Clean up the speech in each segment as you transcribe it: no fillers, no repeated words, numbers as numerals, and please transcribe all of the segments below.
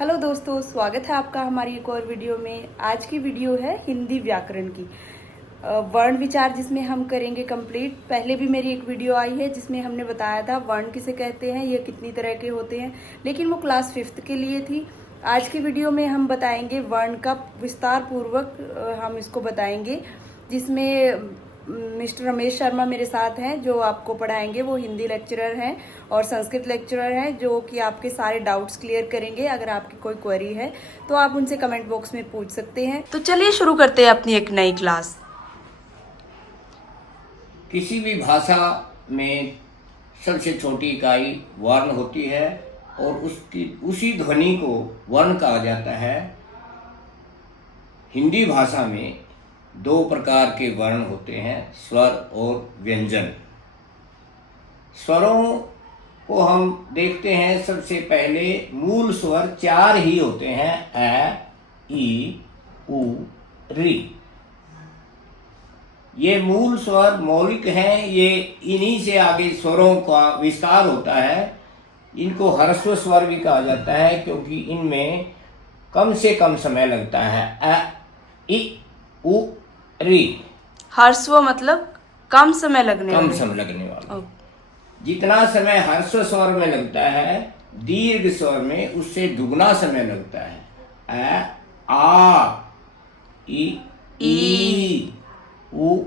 Hello दोस्तों, स्वागत है आपका हमारी एक और वीडियो में। आज की वीडियो है हिंदी व्याकरण की वर्ण विचार, जिसमें हम करेंगे कंप्लीट। पहले भी मेरी एक वीडियो आई है जिसमें हमने बताया था वर्ण किसे कहते हैं, ये कितनी तरह के होते हैं, लेकिन वो क्लास 5th के लिए थी। आज की वीडियो में हम बताएंगे वर्ण का विस्तार पूर्वक, हम इसको बताएंगे, जिसमें मिस्टर रमेश शर्मा मेरे साथ हैं जो आपको पढ़ाएंगे। वो हिंदी लेक्चरर हैं और संस्कृत लेक्चरर हैं, जो कि आपके सारे डाउट्स क्लियर करेंगे। अगर आपकी कोई क्वेरी है तो आप उनसे कमेंट बॉक्स में पूछ सकते हैं। तो चलिए शुरू करते हैं अपनी एक नई क्लास। किसी भी भाषा में सबसे छोटी इकाई वर्ण होती है और उसी ध्वनि को वर्ण कहा जाता है। हिंदी भाषा में दो प्रकार के वर्ण होते हैं, स्वर और व्यंजन। स्वरों को हम देखते हैं। सबसे पहले मूल स्वर 4 ही होते हैं, अ, ई, उ, री। ये मूल स्वर मौलिक हैं। ये इन्हीं से आगे स्वरों का विस्तार होता है। इनको ह्रस्व स्वर भी कहा जाता है, क्योंकि इनमें कम से कम समय लगता है। अ, इ, उ, री। ह्रस्व मतलब कम समय लगने वाला। जितना समय ह्रस्व स्वर में लगता है, दीर्घ स्वर में उससे दुगना समय लगता है। अ, आ, ई, उ,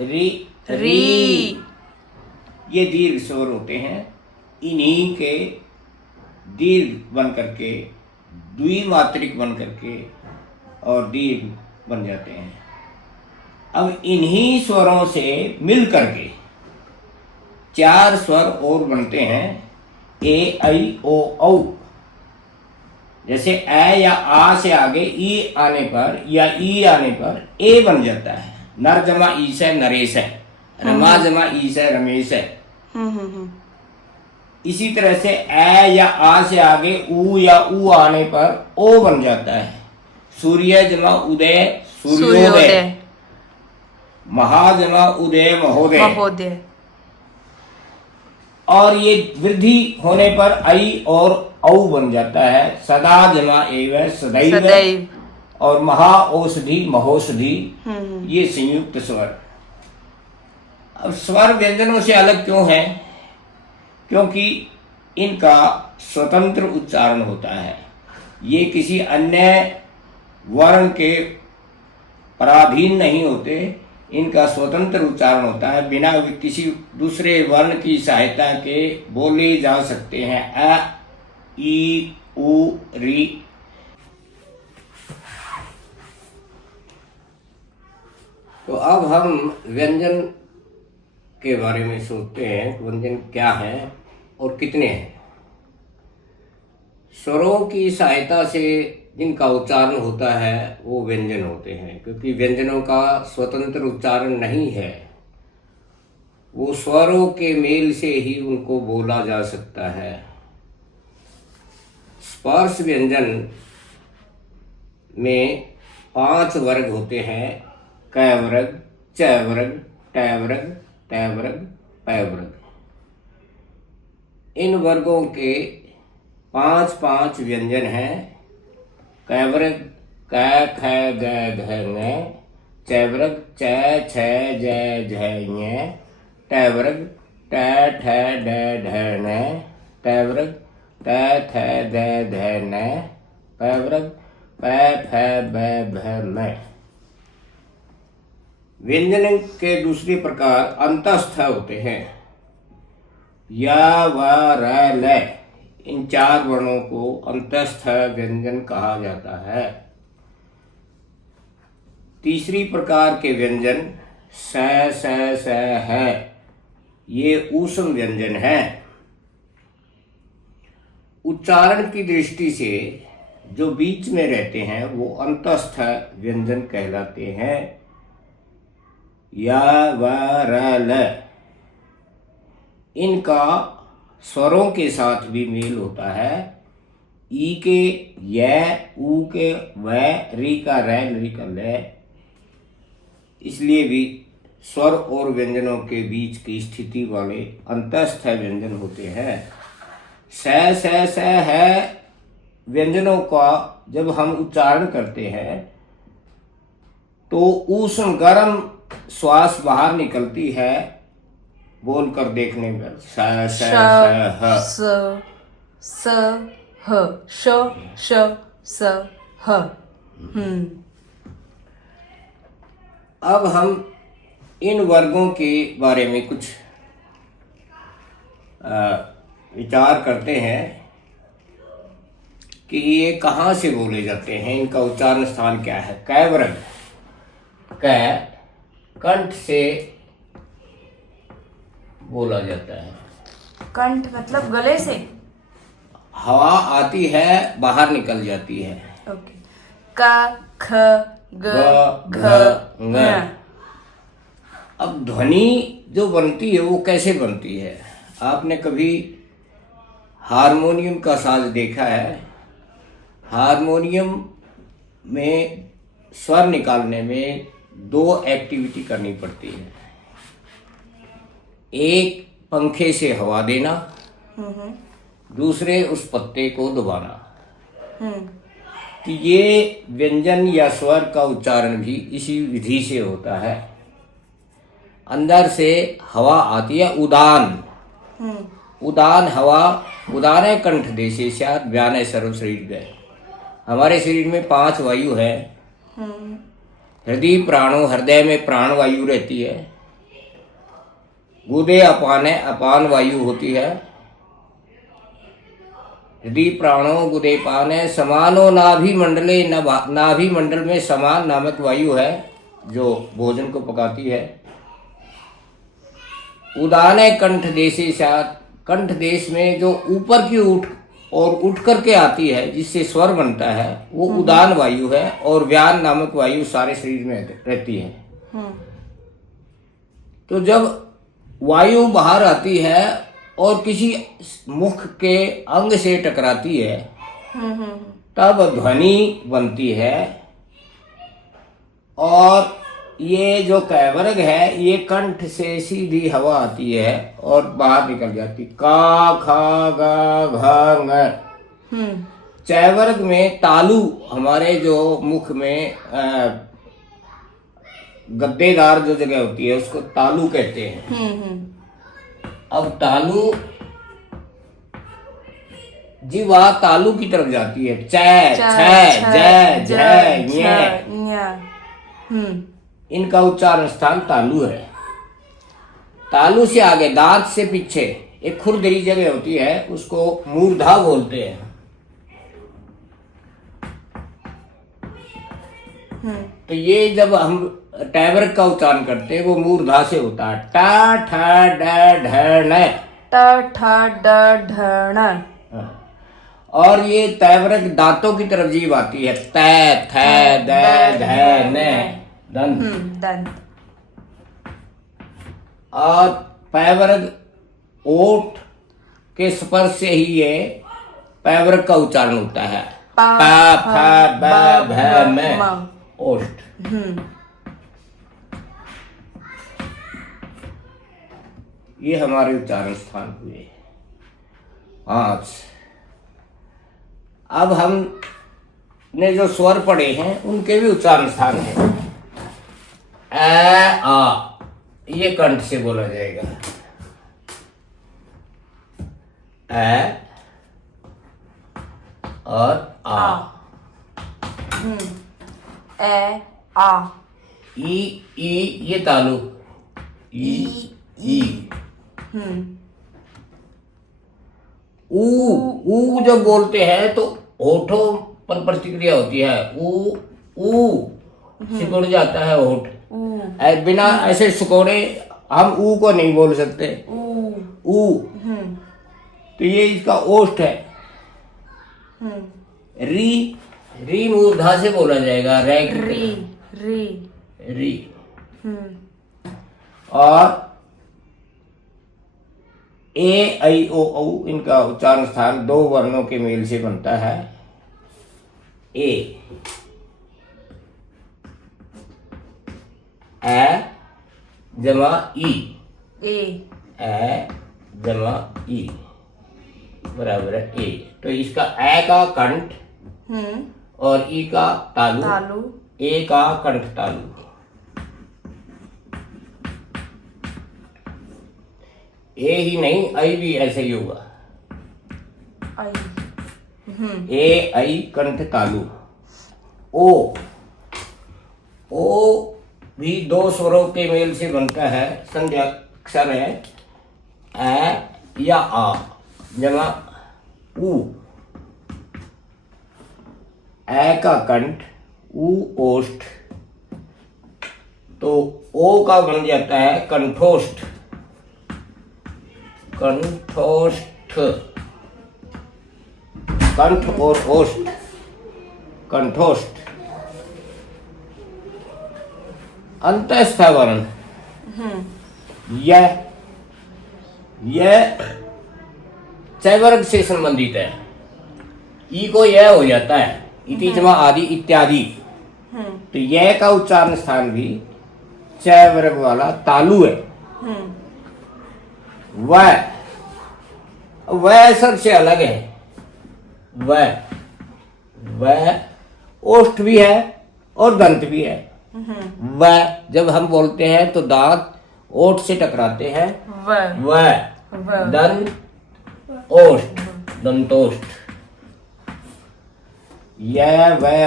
री। ये दीर्घ स्वर होते हैं। इन्हीं के दीर्घ बन करके द्विमात्रिक बन करके और दीर्घ बन जाते हैं। अब इन्हीं स्वरों से मिल करके 4 स्वर और बनते हैं, ए, आई, ओ, औ। जैसे ए या आ से आगे ई आने पर या ई आने पर ए बन जाता है। नर जमा ई से नरेश है, रमा जमा ई से रमेश है। इसी तरह से ए या आ से आगे ऊ या ऊ आने पर ओ बन जाता है। सूर्य जमा उदय सूर्योदय, महा जमा उदय महोदय। और ये वृद्धि होने पर आई और औ बन जाता है। सदा जमा एव सदैव और महा औषधि महोषधि। ये संयुक्त स्वर। अब स्वर व्यंजनों से अलग क्यों है? क्योंकि इनका स्वतंत्र उच्चारण होता है। ये किसी अन्य वर्ण के पराधीन नहीं होते। इनका स्वतंत्र उच्चारण होता है, बिना किसी दूसरे वर्ण की सहायता के बोले जा सकते हैं। अ, ई, उ, री। तो अब हम व्यंजन के बारे में सोचते हैं। व्यंजन क्या है और कितने हैं? स्वरों की सहायता से जिनका उच्चारण होता है वो व्यंजन होते हैं, क्योंकि व्यंजनों का स्वतंत्र उच्चारण नहीं है। वो स्वरों के मेल से ही उनको बोला जा सकता है। स्पर्श व्यंजन में 5 वर्ग होते हैं, क वर्ग, च वर्ग, ट वर्ग, ट वर्ग, प वर्ग। इन वर्गों के 5 व्यंजन हैं। क वर्ग क, ख, ग, घ, ङ। च वर्ग च, छ, ज, झ, ञ। ट वर्ग ट, ठ, ड, ढ, ण। ट वर्ग त, थ, द, ध, न। प वर्ग प, फ, ब, भ, म। व्यंजन के दूसरे प्रकार अंतस्थ होते हैं। य, व, र, ल। इन 4 वर्णों को अंतस्थ व्यंजन कहा जाता है। तीसरी प्रकार के व्यंजन स, स, है। ये ऊष्म व्यंजन है। उच्चारण की दृष्टि से जो बीच में रहते हैं वो अंतस्थ व्यंजन कहलाते हैं। या, व, र, ल। इनका स्वरों के साथ भी मेल होता है। ई के य, ऊ के व, री का र, ली का ल। इसलिए भी स्वर और व्यंजनों के बीच की स्थिति वाले अंतस्थ व्यंजन होते हैं। स है व्यंजनों का जब हम उच्चारण करते हैं तो उष्ण गर्म श्वास बाहर निकलती है। बोल कर देखने पर स श ह। स ह श स ह। अब हम इन वर्गों के बारे में कुछ विचार करते हैं कि ये कहाँ से बोले जाते हैं, इनका उच्चारण स्थान क्या है। कै वर्ग, कै कंठ से बोला जाता है। कंठ मतलब गले से, हवा आती है बाहर निकल जाती है। ओके। क ख ग घ घ। अब ध्वनि जो बनती है वो कैसे बनती है। आपने कभी हारमोनियम का साज देखा है। हारमोनियम में स्वर निकालने में दो एक्टिविटी करनी पड़ती है। एक पंखे से हवा देना, दूसरे उस पत्ते को दबाना। तो ये व्यंजन या स्वर का उच्चारण भी इसी विधि से होता है। अंदर से हवा आती है, उदान। उदान हवा, उदान कंठ देशे स्यात् व्यान सर्व शरीर गए। हमारे शरीर में 5 वायु है। हृदय प्राणो, हृदय में प्राण वायु रहती है। गुदे अपान है, अपान वायु होती है। हृदय प्राणो गुदे पान है। समानो नाभि मंडले, नाभि मंडल में समान नामक वायु है जो भोजन को पकाती है। उदाने कंठ देशे स्यात्, कंठ देश में जो ऊपर की उठ करके आती है जिससे स्वर बनता है वो उदान वायु है। और व्यान नामक वायु सारे शरीर में रहती है। तो जब वायु बाहर आती है और किसी मुख के अंग से टकराती है तब ध्वनि बनती है। और ये जो कैवर्ग है ये कंठ से सीधी हवा आती है और बाहर निकल जाती। का खा गा घा ng। चैवर्ग में तालु, हमारे जो मुख में गद्देदार जो जगह होती है उसको तालु कहते हैं। अब तालु जीवा तालु की तरफ जाती है। च छ ज झ ञ। इनका उच्चारण स्थान तालु है। तालु से आगे दांत से पीछे एक खुरदरी जगह होती है उसको मूर्धा बोलते हैं। तो ये जब हम टैवर्ग का उच्चारण करते हैं वो मूर्धा से होता है। टा ठा ड ढ न, ट ठ ड ढ न। और ये तैवर्ग दांतों की तरफ जीभ आती है। त थ द ध न, दंत। दंत। और पैवर्ग ओठ के स्पर्श से ही ये पैवर्ग का उच्चारण होता है। प फ ब भ म, ओष्ठ। ये हमारे उच्चारण स्थान हुए 5। अब हम ने जो स्वर पढ़े हैं उनके भी उच्चारण स्थान है। ए आ, ये कंठ से बोला जाएगा। ए और आ। ए आ। ई ये तालु। ई। ऊ जब बोलते हैं तो होठों पर प्रतिक्रिया होती है। ऊ सिकुड़ जाता है होठ। बिना ऐसे सिकोड़े हम ऊ को नहीं बोल सकते। ऊ। तो ये इसका ओष्ठ है। री मूर्धा से बोला जाएगा। री। और ए आई ओ औ, इनका उच्चारण स्थान 2 वर्णों के मेल से बनता है। ए जमा ई। ए जमा ई। बराबर है ए। तो इसका ए का कंठ और ई का तालु, ए का कंठ तालु। ए ही नहीं, आई भी ऐसे ही होगा। ए आई कंठ तालु। ओ, ओ भी दो स्वरों के मेल से बनता है, संध्या अक्षर है ए या आ जमा ऊ। ए का कंठ, ऊ ओष्ठ, तो ओ का बन जाता है कंठोष्ठ। कंठोष्ठ, कंठ और ओष्ठ, कंठोष्ठ। अंतस्थ वर्ण यह चय वर्ग से संबंधित है। ई को यह हो जाता है, इति जमा आदि इत्यादि। तो यह का उच्चारण स्थान भी चय वर्ग वाला तालु है। वह सबसे अलग है। वह ओष्ठ भी है और दंत भी है। वह जब हम बोलते हैं तो दांत ओठ से टकराते हैं। वह दंत ओष्ठ, दंतोष्ठ। यह वह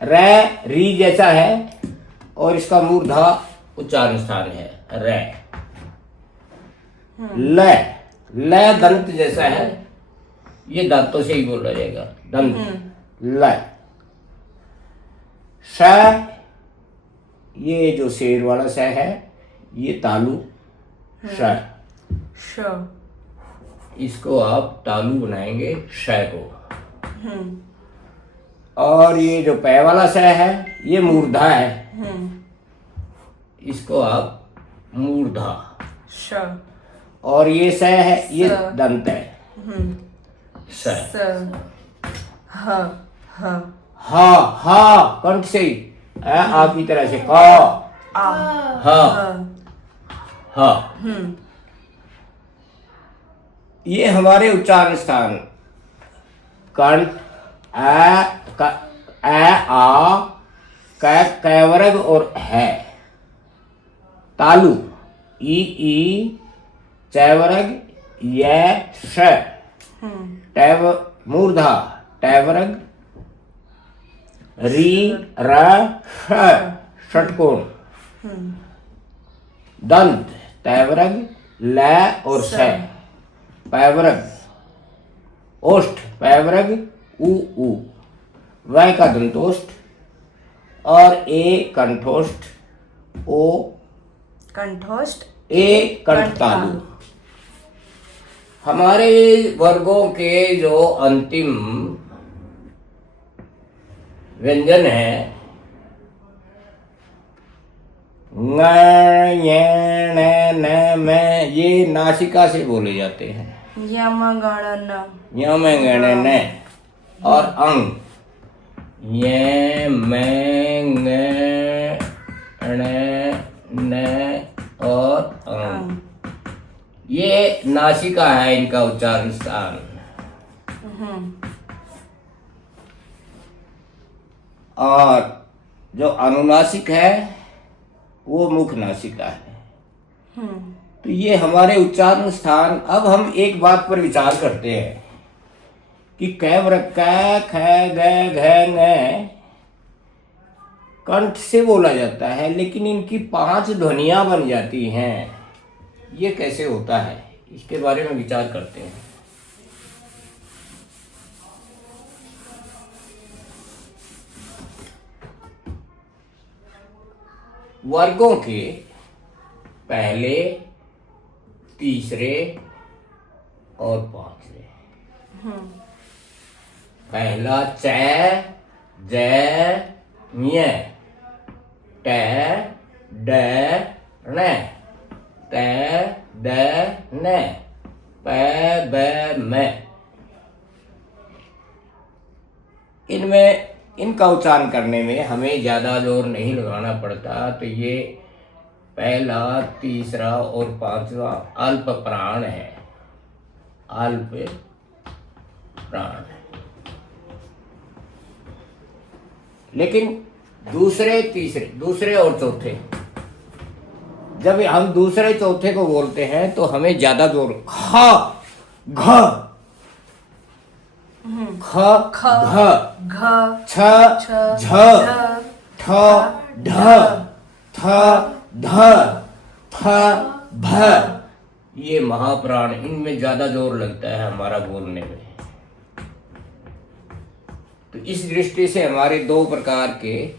रे री जैसा है और इसका मूर्धा उच्चारण स्थान है रे। ल दंत जैसा है, ये दांतों से ही बोला जाएगा, दंत ल। श, ये जो शेर वाला स है ये तालु श। इसको आप तालु बनाएंगे श को। और ये जो पै वाला स है ये मूर्धा है, इसको आप मूर्धा। और ये स है ये दंत है स। हा कंठ से ही आप की तरह से का हा। ये हमारे उच्चारण स्थान कंठ आ कैवर्ग और है। तालु ई चैवर्ग य श। टैव मूर्धा टैवर्ग री र ष षटकोण। दंत तैवर्ग ल और स। पैवर्ग ओष्ठ पैवर्ग उ। वह का दंतोष्ठ और ए कंठोष्ठ ओ कंठोष्ठ ए कंठतालु। हमारे वर्गों के जो अंतिम व्यंजन है न, य, न, में, ये नासिका से बोले जाते हैं। यम गण न और अंग ये में न और अंग, ये नासिका है इनका उच्चारण स्थान। और जो अनुनासिक है वो मुख नासिका है। तो ये हमारे उच्चारण स्थान। अब हम एक बात पर विचार करते हैं कि कैवर्ग क ख ग घ ng कंठ से बोला जाता है, लेकिन इनकी 5 ध्वनियां बन जाती हैं। ये कैसे होता है, इसके बारे में विचार करते हैं। वर्गों के पहले, तीसरे और पांचवे। पहला च ज ञ ट ड ण त द न प ब म। इनमें इनका उच्चारण करने में हमें ज़्यादा जोर नहीं लगाना पड़ता। तो ये पहला, तीसरा और पांचवा अल्प प्राण है। अल्प प्राण। लेकिन दूसरे और चौथे, जब हम दूसरे चौथे को बोलते हैं तो हमें ज्यादा जोर ख घ ख घ छ झ ठ ढ थ ध फ भ, ये महाप्राण, इनमें ज्यादा जोर लगता है हमारा बोलने में। तो इस दृष्टि से हमारे दो प्रकार के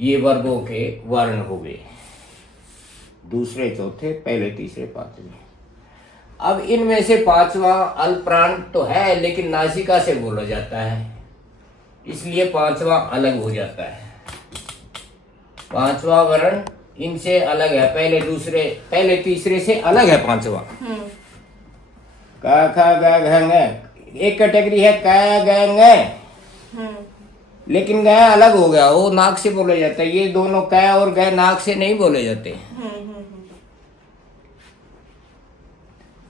ये वर्गों के वर्ण हो गए, दूसरे चौथे, पहले तीसरे पांचवें। अब इनमें से पांचवा अल्प प्राण तो है, लेकिन नासिका से बोला जाता है, इसलिए पांचवा अलग हो जाता है। पांचवा वर्ण इनसे अलग है, पहले तीसरे से अलग है पांचवा। का खा गा घ घ, एक कैटेगरी है क ग घ, लेकिन ग अलग हो गया, वो नाक से बोले जाता है। ये दोनों क और ग नाक से नहीं बोले जाते।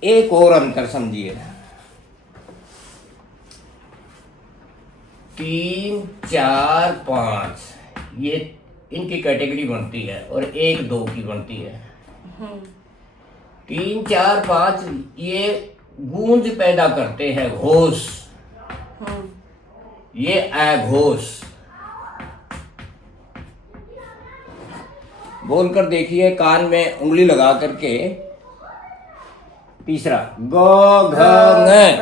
एक और अंतर समझिए, 3, 4, 5 ये इनकी कैटेगरी बनती है, और 1, 2 की बनती है। 3, 4, 5 ये गूंज पैदा करते हैं, घोष, ये अघोष। बोलकर देखिए, कान में उंगली लगा करके। तीसरा ग घ ng,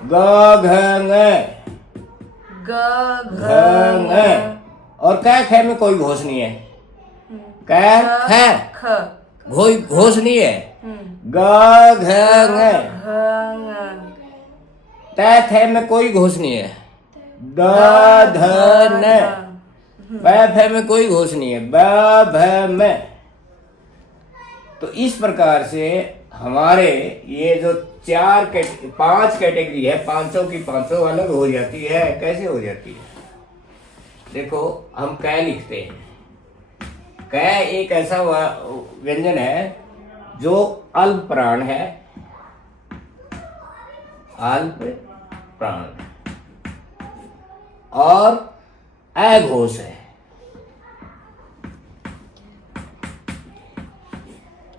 ग घ ng, और क ख में कोई घोष नहीं है। क ख घोष नहीं है। ग घ ng, त थ में कोई घोष नहीं है। द ध न, प फ में कोई घोष नहीं है। ब भ म। तो इस प्रकार से हमारे ये जो 5 कैटेगरी है, पांचों की पांचों अलग हो जाती है। कैसे हो जाती है? देखो, हम कै लिखते हैं। कै एक ऐसा व्यंजन है जो अल्प प्राण है, अल्प प्राण, और अघोष है।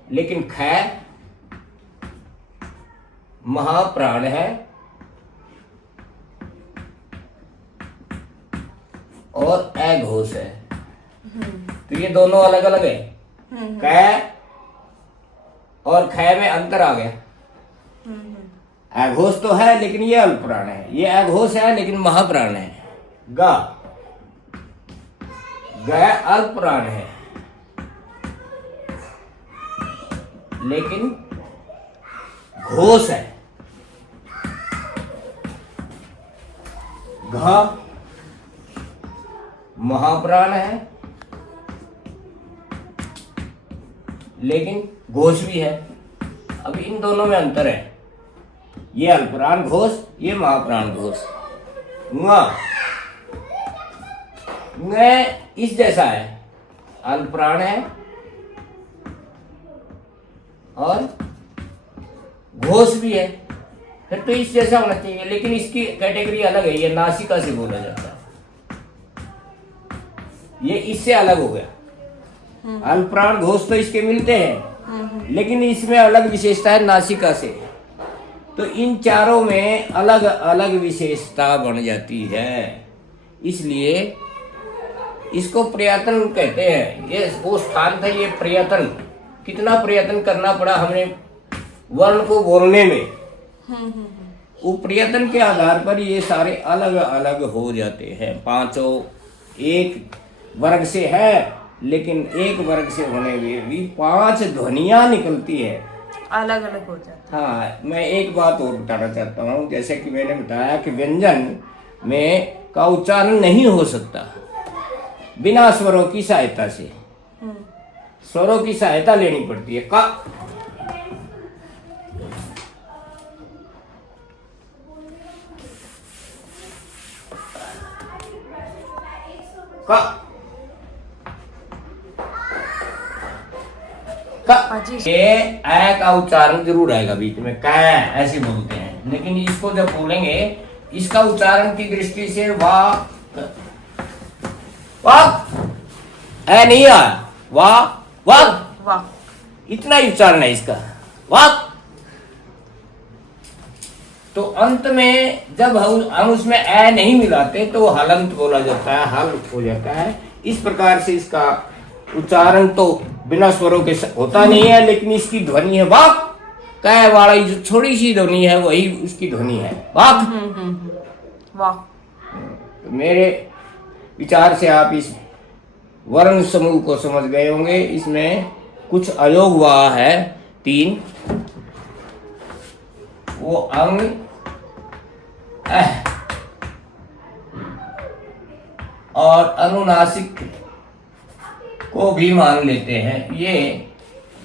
लेकिन ख महाप्राण है और अघोष है। तो ये दोनों अलग अलग है। क और ख में अंतर आ गया। अघोष तो है लेकिन ये अल्प प्राण है, ये अघोष है लेकिन महाप्राण है। ग अल्प प्राण है लेकिन घोष है। घ महाप्राण है लेकिन घोष भी है। अब इन दोनों में अंतर है, ये अल्पप्राण घोष, ये महाप्राण घोष। ङ इस जैसा है, अल्पप्राण है और घोष भी है, फिर तो इस जैसा होना चाहिए, लेकिन इसकी कैटेगरी अलग है। ये नासिका से बोला जाता है, ये इससे अलग हो गया। अल्पप्राण घोष तो इसके मिलते हैं, लेकिन इसमें अलग विशेषता है नासिका से। तो इन चारों में अलग अलग विशेषता बन जाती है, इसलिए इसको प्रयत्न कहते हैं। ये वो स्थान था, ये प्रयत्न, कितना प्रयत्न करना पड़ा हमें वर्ण को बोलने में। वो प्रयत्न के आधार पर ये सारे अलग अलग हो जाते हैं। पांचों एक वर्ग से है, लेकिन एक वर्ग से होने में भी 5 ध्वनियां निकलती है, अलग अलग हो जाता है। हाँ, मैं एक बात और बताना चाहता हूँ। जैसे कि मैंने बताया कि व्यंजन में का उच्चारण नहीं हो सकता बिना स्वरों की सहायता से। स्वरों की सहायता लेनी पड़ती है। का ये ऐ का उच्चारण जरूर आएगा बीच में, कै ऐसे बोलते हैं, लेकिन इसको जब बोलेंगे इसका उच्चारण की दृष्टि से वाक ऐ नहीं आया, वाक इतना ही उच्चारण है इसका, वाक। तो अंत में जब हम उसमें ऐ नहीं मिलाते तो हलंत बोला जाता है, हल हो जाता है। इस प्रकार से इसका उच्चारण तो बिना स्वरों के होता नहीं है, लेकिन इसकी ध्वनि है वाक। कै वाली जो थोड़ी सी ध्वनि है वही उसकी ध्वनि है, वाक। तो मेरे विचार से आप इस वर्ण समूह को समझ गए होंगे। इसमें कुछ अयोग हुआ है 3, वो अंग और अनुनासिक को भी मान लेते हैं। ये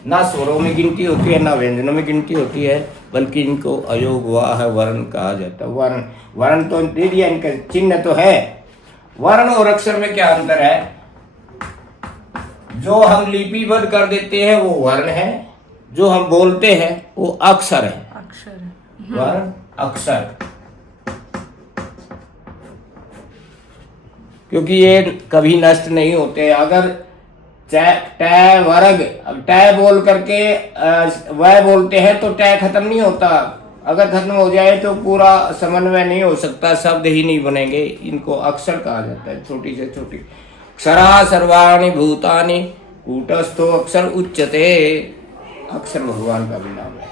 ना स्वरों में गिनती होती है ना व्यंजनों में गिनती होती है, बल्कि इनको अयोग हुआ है वर्ण कहा जाता है। वर्ण तो दे दिया, इनका चिन्ह तो है। वर्ण और अक्षर में क्या अंतर है? जो हम लिपिबद्ध कर देते हैं वो वर्ण है, जो हम बोलते हैं वो अक्षर है। वर्ण अक्षर, क्योंकि ये कभी नष्ट नहीं होते। अगर टै वर्ग टै बोल करके वह बोलते हैं तो टै खत्म नहीं होता। अगर खत्म हो जाए तो पूरा समन्वय नहीं हो सकता, शब्द ही नहीं बनेंगे। इनको अक्षर कहा जाता है, छोटी से छोटी। क्षरा सर्वाणि भूतानि कूटस्थो अक्षर उच्यते। अक्षर भगवान का भी नाम है।